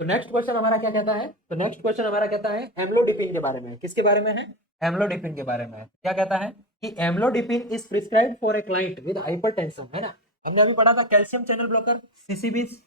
तो नेक्स्ट क्वेश्चन हमारा क्या कहता है, तो नेक्स्ट क्वेश्चन हमारा कहता है एम्लोडिपिन के बारे में। किसके बारे में है, एम्लोडिपिन के बारे में है। क्या कहता है कि amlodipine is prescribed for a client with hypertension, है ना। हमने अभी पढ़ा था कैल्शियम चैनल ब्लॉकर, सीसीबीज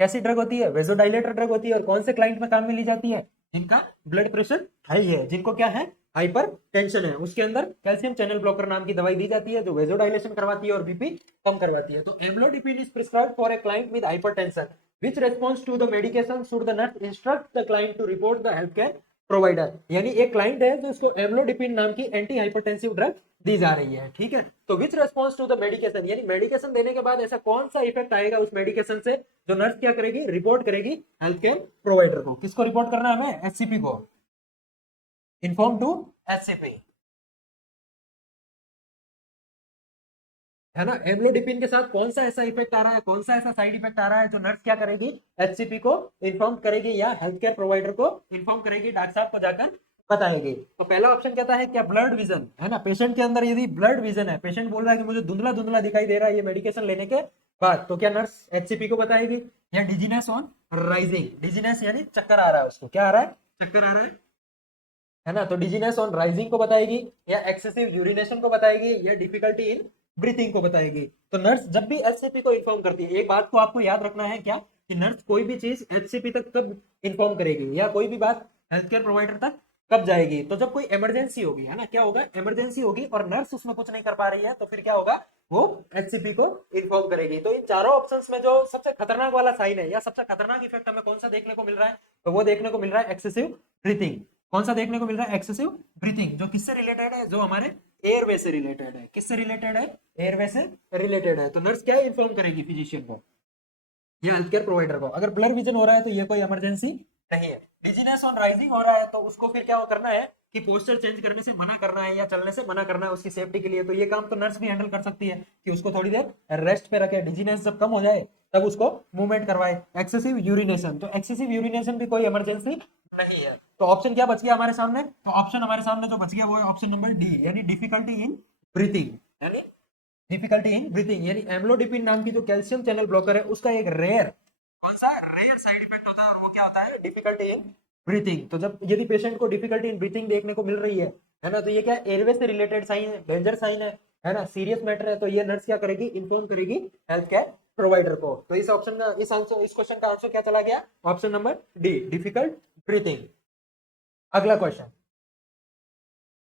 कैसी ड्रग होती है, वेजोडाइलेटर ड्रग होती है। और कौन से क्लाइंट में काम में ली जाती है, जिनका ब्लड प्रेशर हाई है, जिनको क्या है, हाइपर टेंशन है, उसके अंदर कैल्शियम चैनल ब्लॉकर नाम की दवाई दी जाती है जो वेजोडाइलेशन करवाती है और बीपी कम करवाती है। तो amlodipine is prescribed for a client with hypertension. Which response to the medication should the nurse instruct the client to report the health care provider. यानी एक क्लाइंट है जो उसको एम्लोडिपिन नाम की एंटी हाइपरटेंसिव ड्रग दी जा रही है, ठीक है। तो विच रेस्पॉन्स टू द मेडिकेशन, यानी मेडिकेशन देने के बाद ऐसा कौन सा इफेक्ट आएगा उस मेडिकेशन से, जो नर्स क्या करेगी, रिपोर्ट करेगी हेल्थ केयर प्रोवाइडर को। किसको रिपोर्ट करना है हमें, एचसीपी को, इन्फॉर्म टू एचसीपी, है ना। एम्लोडिपिन के साथ कौन सा ऐसा इफेक्ट आ रहा है, कौन सा ऐसा साइड इफेक्ट आ रहा है, जो नर्स क्या करेगी, एचसीपी को इन्फॉर्म करेगी या हेल्थ केयर प्रोवाइडर को इन्फॉर्म करेगी, डॉक्टर साहब को जाकर बताएगी। तो पहला ऑप्शन कहता है क्या, ब्लड विजन, है ना। पेशेंट के अंदर यदि ब्लड विजन है, पेशेंट बोल रहा है कि मुझे धुंधला धुंधला दिखाई दे रहा है ये मेडिकेशन लेने के बाद, तो क्या नर्स एचसीपी को बताएगी। या डिजीनेस ऑन राइजिंग, डिजीनेस यानी चक्कर आ रहा है उसको, क्या आ रहा है, चक्कर आ रहा है ना। तो डिजीनेस ऑन राइजिंग को बताएगी, या एक्सेसिव यूरिनेशन को बताएगी, या डिफिकल्टी इन ब्रीथिंग को बताएगी। तो नर्स जब भी एचसीपी को इन्फॉर्म करती है, एक बात को आपको याद रखना है क्या, कि नर्स कोई भी चीज एचसीपी तक कब इन्फॉर्म करेगी, या कोई भी बात हेल्थ केयर प्रोवाइडर तक कब जाएगी, तो जब कोई इमरजेंसी होगी, है ना। क्या होगा, इमरजेंसी होगी और नर्स उसमें कुछ नहीं कर पा रही है, तो फिर क्या होगा, वो एचसीपी को इन्फॉर्म करेगी। तो इन चारों ऑप्शंस में जो सबसे खतरनाक वाला साइन है, या सबसे खतरनाक इफेक्ट हमें कौन सा देखने को मिल रहा है, तो वो देखने को मिल रहा है एक्सेसिव ब्रीथिंग। कौन सा देखने को मिल रहा है, एक्सेसिव ब्रीथिंग, जो किससे रिलेटेड है, जो हमारे एयरवे से रिलेटेड है। किससे रिलेटेड है, एयरवे से रिलेटेड है। तो नर्स क्या इन्फॉर्म करेगी, फिजिशियन को या हेल्थ केयर प्रोवाइडर को। अगर ब्लड विजन हो रहा है तो ये कोई इमरजेंसी नहीं है। डिजीनेस ऑन राइजिंग हो रहा है तो उसको फिर क्या करना है, कि पोस्चर चेंज करने से मना करना है, या चलने से मना करना है उसकी सेफ्टी के लिए। तो ये काम तो नर्स भी हैंडल कर सकती है, कि उसको थोड़ी देर रेस्ट पे रखे, डिजीनेस जब कम हो जाए तब उसको मूवमेंट करवाए। एक्सेसिव यूरिनेशन, तो एक्सेसिव यूरिनेशन भी कोई इमरजेंसी नहीं है। तो ऑप्शन क्या बच गया हमारे सामने, तो ऑप्शन हमारे सामने जो बच गया वो है ऑप्शन नंबर डी, यानी डिफिकल्टी इन ब्रीथिंग, यानी डिफिकल्टी इन ब्रीथिंग। यानी एम्लोडिपिन नाम की जो कैल्शियम चैनल ब्लॉकर है, उसका एक रेयर, कौन सा रेयर साइड इफेक्ट होता है, और वो क्या होता है, डिफिकल्टी इन ब्रीथिंग। तो जब यदि पेशेंट को डिफिकल्टी इन ब्रीथिंग देखने को मिल रही है ना, तो ये क्या एयरवे से रिलेटेड साइन है, डेंजर साइन है ना, सीरियस मैटर है। तो ये नर्स क्या करेगी, इन्फॉर्म करेगी हेल्थ केयर प्रोवाइडर को। तो इस ऑप्शन का, इस आंसर, इस क्वेश्चन का आंसर क्या चला गया, option number D, difficult breathing. अगला क्वेश्चन,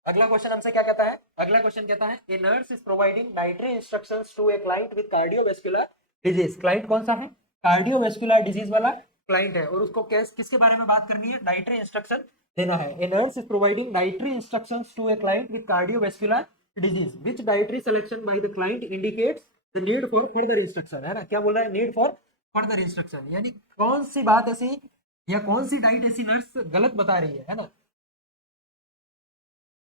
अगला क्वेश्चन हमसे क्या कहता है, अगला क्वेश्चन कहता है a nurse is providing dietary instructions to a client with cardiovascular disease. Client कौन सा है, कार्डियोवैस्कुलर डिजीज वाला क्लाइंट है, और उसको किसके बारे में बात करनी है, डाइटरी इंस्ट्रक्शन देना है। A nurse is providing dietary instructions to a client with cardiovascular disease, which dietary selection by the client indicates the need for further instruction, है ना। क्या बोल रहा है, नीड फॉर फर्दर इंस्ट्रक्शन, यानी कौन सी बात ऐसी, या कौन सी डाइट ऐसी नर्स गलत बता रही है ना।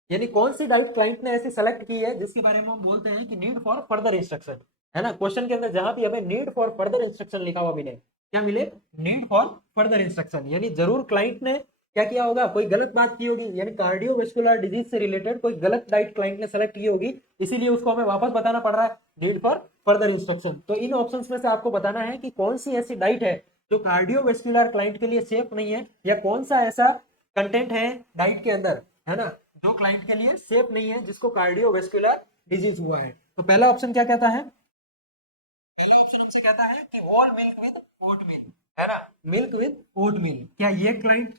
यानी कौन सी डाइट क्लाइंट ने ऐसी सेलेक्ट की है जिसके बारे में हम बोलते हैं कि नीड फॉर फर्दर इंस्ट्रक्शन, है ना। क्वेश्चन के अंदर जहां भी हमें नीड फॉर फर्दर इंस्ट्रक्शन लिखा हुआ मिले, क्या मिले, नीड फॉर फर्दर इंस्ट्रक्शन, यानी जरूर क्लाइंट ने क्या किया होगा, कोई गलत बात की होगी, यानी कार्डियोवैस्कुलर डिजीज से रिलेटेड कोई गलत डाइट क्लाइंट ने सेलेक्ट की होगी, इसीलिए उसको हमें वापस बताना पड़ रहा है, नीड फॉर फर्दर इंस्ट्रक्शन। तो इन ऑप्शंस में से आपको बताना है कि कौन सी ऐसी डाइट है जो कार्डियोवैस्कुलर क्लाइंट के लिए सेफ नहीं है, या कौन सा ऐसा कंटेंट है डाइट के अंदर, है ना, जो क्लाइंट के लिए सेफ नहीं है, जिसको कार्डियोवैस्कुलर डिजीज हुआ है। तो पहला ऑप्शन क्या कहता है, पहला ऑप्शन हमसे कहता है कि होल मिल्क विद ओट मिल, है ना, मिल्क विद ओट मिल। क्या ये क्लाइंट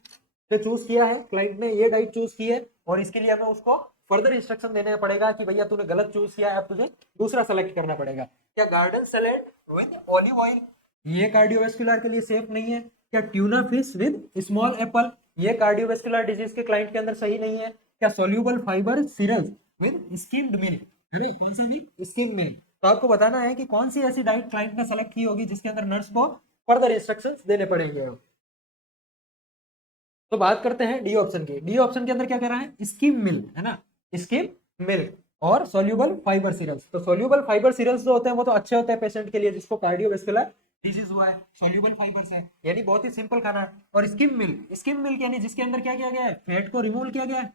ने चूज किया है, क्लाइंट ने ये डाइट चूज की है, और इसके लिए हमें उसको फर्दर इंस्ट्रक्शन देना पड़ेगा कि भैया तूने गलत चूज किया है, अब तुझे दूसरा सेलेक्ट करना पड़ेगा। क्या garden salad with olive oil, ये कार्डियोवैस्कुलर के लिए सेफ नहीं है। क्या tuna fish with small apple, ये कार्डियोवैस्कुलर डिजीज के क्लाइंट के अंदर सही नहीं है। क्या soluble fibre cereals with skimmed milk, अरे कौन सा मिल्क, स्किम मिल्क। तो आपको बताना है कि कौन सी ऐसी डाइट क्लाइंट ने सेलेक्ट की होगी जिसके अंदर नर्स को फर्दर इंस्ट्रक्शंस देने पड़ेंगे। तो बात करते हैं डी ऑप्शन की। डी ऑप्शन के अंदर क्या कह रहा है, स्किम मिल्क, है ना, स्किम मिल्क और सोल्यूबल फाइबर सिरल्स। तो सोल्यूबल फाइबर सिरल्स जो होते हैं वो तो अच्छे होते हैं पेशेंट के लिए जिसको कार्डियोवैस्कुलर डिजीज हुआ है, सोल्यूबल फाइबर्स है, यानी बहुत ही सिंपल खाना है। और स्किम मिल्क, स्किम मिल्क यानी जिसके अंदर क्या किया गया है, फैट को रिमूव किया गया है।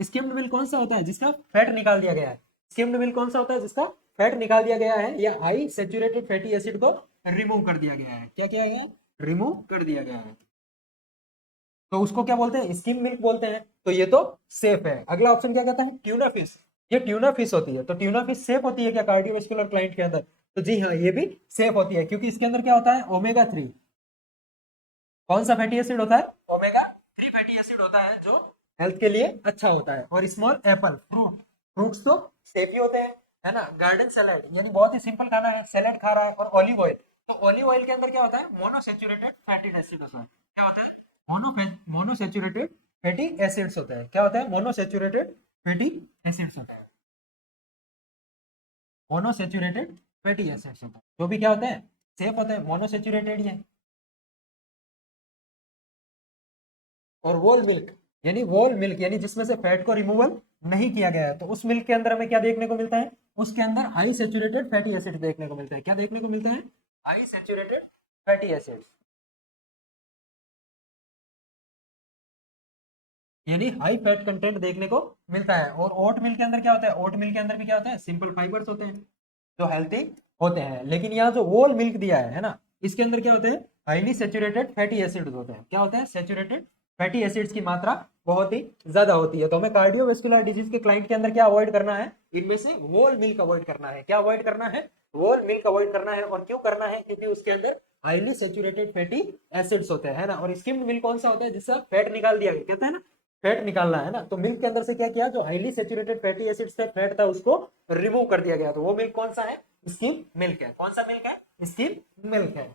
स्किम्ड मिल्क कौन सा होता है, जिसका फैट निकाल दिया गया है। स्किम्ड मिल्क कौन सा होता है, जिसका फैट निकाल दिया गया है, या हाई सैचुरेटेड फैटी एसिड को रिमूव कर दिया गया है। क्या किया गया है, रिमूव कर दिया गया है। तो उसको क्या बोलते हैं, स्किम मिल्क बोलते हैं। तो ये तो सेफ है। अगला ऑप्शन क्या कहता है, ट्यूना फिश, ये ट्यूना फिश होती है। तो ट्यूना फिश सेफ होती है क्या कार्डियोवैस्कुलर क्लाइंट के अंदर, तो जी हाँ, ये भी सेफ होती है, क्योंकि इसके अंदर क्या होता है, ओमेगा 3, कौन सा फैटी एसिड होता है, ओमेगा 3 फैटी एसिड होता है, जो हेल्थ के लिए अच्छा होता है। और स्मॉल एप्पल, फ्रूट, फ्रूट्स तो सेफ ही होते हैं, है ना। गार्डन सैलेड, यानी बहुत ही सिंपल खाना है, सैलेड खा रहा है, और ऑलिव ऑयल। तो ऑलिव ऑयल के अंदर क्या होता है, मोनोसैचुरेटेड फैटी एसिड होता है। क्या होता है, मोनोसैचुरेटेड फैटी एसिड्स होता है। क्या होता है, मोनोसैचुरेटेड फैटी एसिड्स होता है। मोनोसैचुरेटेड फैटी एसिड्स होता है, जो भी क्या होता है, सेफ होता है, मोनोसैचुरेटेड ही है। और वोल मिल्क यानी जिसमें से फैट को रिमूवल नहीं किया गया है, तो उस मिल्क के अंदर हमें क्या देखने को मिलता है, उसके अंदर हाई सैचुरेटेड फैटी एसिड देखने को मिलता है। क्या देखने को मिलता है, हाई सैचुरेटेड फैटी एसिड, यानी हाई फैट कंटेंट देखने को मिलता है। और ओट मिल्क के अंदर क्या होता है, ओट मिल्क के अंदर भी क्या होता है, सिंपल फाइबर्स होते हैं जो हेल्थी होते हैं। लेकिन यहाँ जो वोल मिल्क दिया है ना, इसके अंदर क्या होते हैं, हाईली सैचुरेटेड फैटी एसिड्स होते हैं। क्या होता है, सैचुरेटेड फैटी एसिड्स की मात्रा बहुत ही ज्यादा होती है। तो हमें कार्डियोवास्कुलर डिजीज के क्लाइंट के अंदर क्या अवॉइड करना है, इनमें से वोल मिल्क अवॉइड करना है। क्या अवॉइड करना है, वोल मिल्क अवॉइड करना है। और क्यों करना है, क्योंकि उसके अंदर हाईली सैचुरेटेड फैटी एसिड्स होते हैं, है ना। और स्किम्ड मिल्क कौन सा होता है, जिससे फैट निकाल दिया गया, कहते हैं ना फैट निकालना है ना। तो मिल्क के अंदर से क्या किया, जो हाईली सैचुरेटेड फैटी एसिड्स थे, फैट था, उसको रिमूव कर दिया गया। तो वो मिल्क कौन सा है, स्किम मिल्क है। कौन सा मिल्क है, स्किम मिल्क है।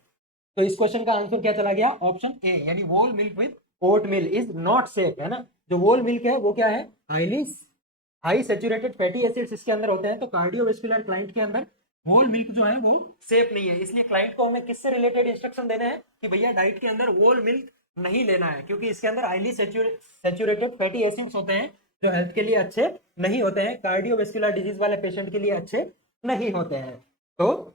तो इस क्वेश्चन का आंसर क्या चला गया, ऑप्शन ए, यानी whole milk with oat milk is not safe, है ना। जो वोल मिल्क है वो क्या है, हाई सैचुरेटेड फैटी एसिड्स इसके अंदर होते हैं। तो कार्डियोवास्कुलर क्लाइंट के अंदर वोल मिल्क जो है वो सेफ नहीं है। इसलिए क्लाइंट को हमें किससे रिलेटेड इंस्ट्रक्शन देने हैं कि भैया डाइट के अंदर वोल मिल्क नहीं लेना है, क्योंकि इसके अंदर हाईली सैचुरेटेड फैटी एसिड्स होते हैं जो हेल्थ के लिए अच्छे नहीं होते हैं, कार्डियोवास्कुलर डिजीज वाले पेशेंट के लिए अच्छे नहीं होते हैं। तो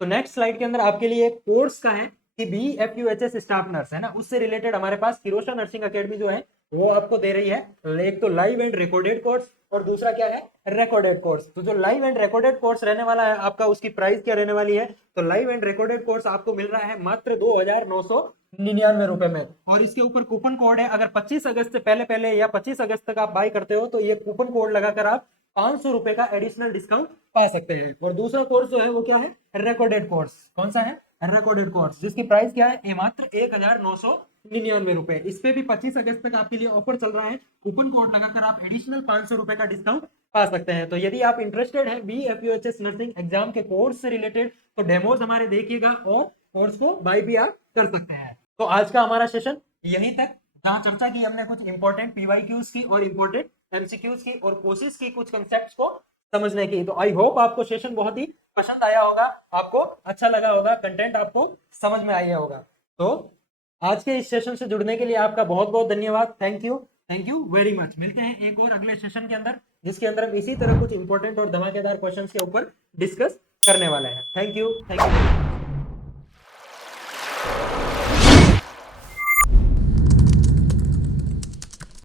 नेक्स्ट स्लाइड के अंदर आपके लिए एक कोर्स का है कि BFUHS स्टाफ नर्स, है ना, उससे रिलेटेड हमारे पास किरोशा नर्सिंग एकेडमी जो है वो आपको दे रही है एक तो लाइव एंड रिकॉर्डेड कोर्स, और दूसरा क्या है, रिकॉर्डेड कोर्स। तो जो लाइव एंड रिकॉर्डेड कोर्स रहने वाला है आपका, उसकी प्राइस क्या रहने वाली है, तो लाइव एंड रिकॉर्डेड कोर्स आपको मिल रहा है मात्र 2,999 रुपए में। और इसके ऊपर कूपन कोड है, अगर 25 अगस्त से पहले पहले या 25 अगस्त तक आप बाय करते हो तो ये कूपन कोड लगाकर आप 500 रुपए का एडिशनल डिस्काउंट पा सकते हैं। और दूसरा कोर्स जो है वो क्या है, रिकॉर्डेड कोर्स। कौन सा है, रिकॉर्डेड कोर्स, जिसकी प्राइस क्या है, ये मात्र 1,999 रुपए। इस पे भी 25 अगस्त तक आपके लिए ऑफर चल रहा है, कूपन कोड लगाकर आप एडिशनल 500 रुपए का डिस्काउंट पा सकते हैं। तो यदि आप इंटरेस्टेड हैं BFUHS नर्सिंग एग्जाम के कोर्स से रिलेटेड, तो डेमोज हमारे देखिएगा और कोर्स को बाय भी आप कर सकते हैं। तो आज का हमारा सेशन यहीं तक, जहां चर्चा की हमने कुछ इंपॉर्टेंट PYQs की और इंपॉर्टेंट MCQs की, और कोशिश की कुछ कंसेप्ट्स को समझने की। तो आई होप आपको सेशन बहुत ही पसंद आया होगा, आपको अच्छा लगा होगा, कंटेंट आपको समझ में आया होगा। तो आज के इस सेशन से जुड़ने के लिए आपका बहुत बहुत धन्यवाद। Thank you very much. मिलते हैं एक और अगले सेशन के अंदर, जिसके अंदर हम इसी तरह कुछ इंपॉर्टेंट और धमाकेदार क्वेश्चंस के ऊपर डिस्कस करने वाले हैं। Thank you.